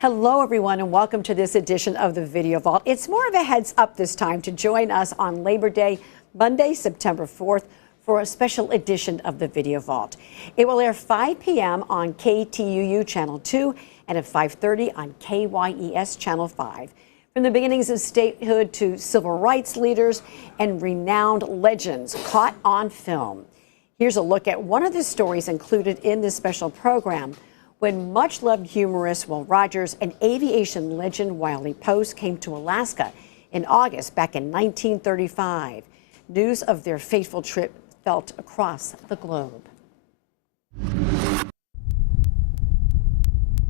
Hello, everyone, and welcome to this edition of the Video Vault. It's more of a heads up this time to join us on Labor Day, Monday, September 4th, for a special edition of the Video Vault. It will air 5 p.m. on KTUU Channel 2 and at 5:30 on KYES Channel 5. From the beginnings of statehood to civil rights leaders and renowned legends caught on film. Here's a look at one of the stories included in this special program. When much-loved humorist Will Rogers and aviation legend Wiley Post came to Alaska in August back in 1935, news of their fateful trip felt across the globe.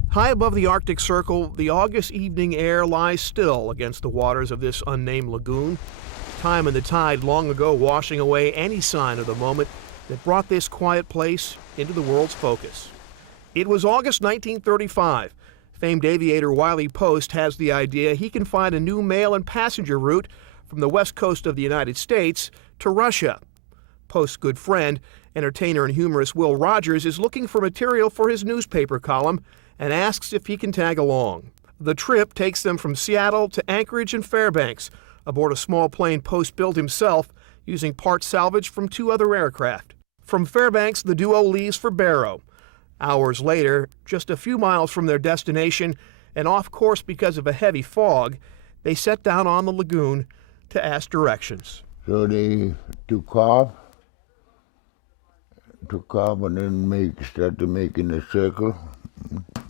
High above the Arctic Circle, the August evening air lies still against the waters of this unnamed lagoon. Time and the tide long ago washing away any sign of the moment that brought this quiet place into the world's focus. It was August 1935. Famed aviator Wiley Post has the idea he can find a new mail and passenger route from the west coast of the United States to Russia. Post's good friend, entertainer and humorist Will Rogers, is looking for material for his newspaper column and asks if he can tag along. The trip takes them from Seattle to Anchorage and Fairbanks aboard a small plane Post built himself using parts salvaged from 2 other aircraft. From Fairbanks, the duo leaves for Barrow. Hours later, just a few miles from their destination and off course because of a heavy fog, they set down on the lagoon to ask directions. So they took off and then started making a circle.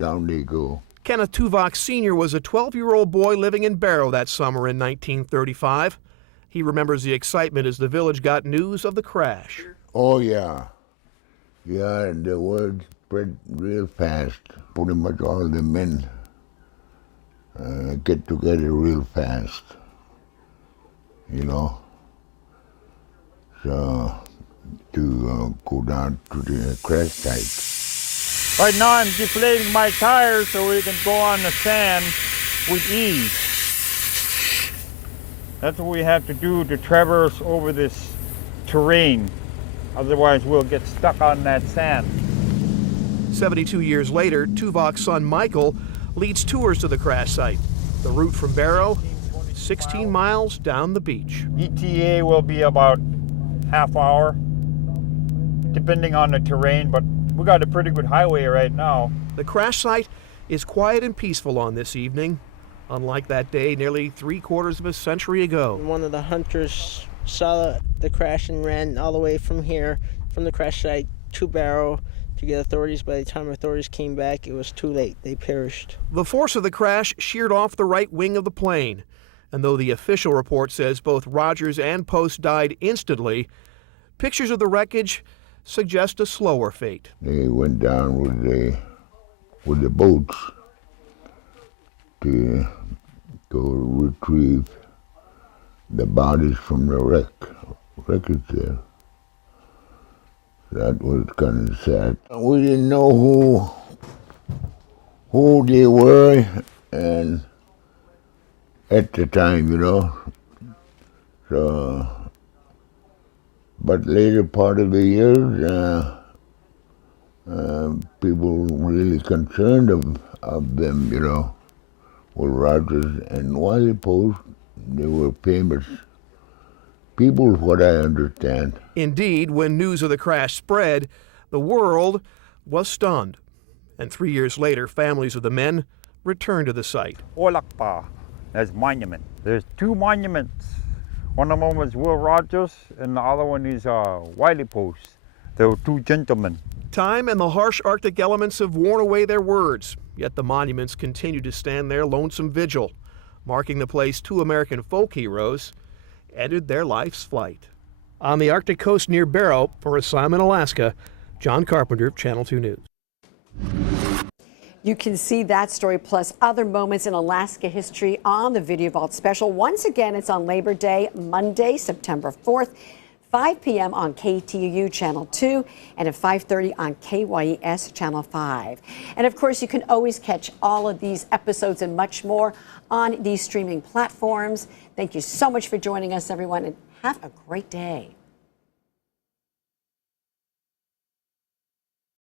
Down they go. Kenneth Tuvok Sr. was a 12-year-old boy living in Barrow that summer in 1935. He remembers the excitement as the village got news of the crash. Oh, yeah. Yeah, and the word spread real fast. Pretty much all the men get together real fast, you know. So, to go down to the crash site. Right now I'm deflating my tires so we can go on the sand with ease. That's what we have to do to traverse over this terrain. Otherwise we'll get stuck on that sand. 72 years later, Tuvok's son Michael leads tours to the crash site. The route from Barrow, 16 miles down the beach. ETA will be about half hour, depending on the terrain, but we got a pretty good highway right now. The crash site is quiet and peaceful on this evening, unlike that day nearly 3/4 of a century ago. One of the hunters saw the crash and ran all the way from here, from the crash site to Barrow to get authorities. By the time authorities came back, it was too late. They perished. The force of the crash sheared off the right wing of the plane, and though the official report says both Rogers and Post died instantly, pictures of the wreckage suggest a slower fate. They went down with the boats to go retrieve the bodies from the wreckage there. That was kind of sad. We didn't know who they were, and at the time, you know. So, but later part of the years, people really concerned of them, you know. Will Rogers and Wiley Post, they were famous people, what I understand. Indeed, when news of the crash spread, the world was stunned. And 3 years later, families of the men returned to the site. Olakpa, that's monument. There's 2 monuments. One of them was Will Rogers, and the other one is Wiley Post. There were 2 gentlemen. Time and the harsh Arctic elements have worn away their words, yet the monuments continue to stand their lonesome vigil, marking the place 2 American folk heroes ended their life's flight. On the Arctic coast near Barrow, for Assignment Alaska, John Carpenter, Channel 2 News. You can see that story plus other moments in Alaska history on the Video Vault special. Once again, it's on Labor Day, Monday, September 4th, 5 p.m. on KTUU Channel 2 and at 5:30 on KYES Channel 5. And of course, you can always catch all of these episodes and much more on these streaming platforms. Thank you so much for joining us, everyone, and have a great day.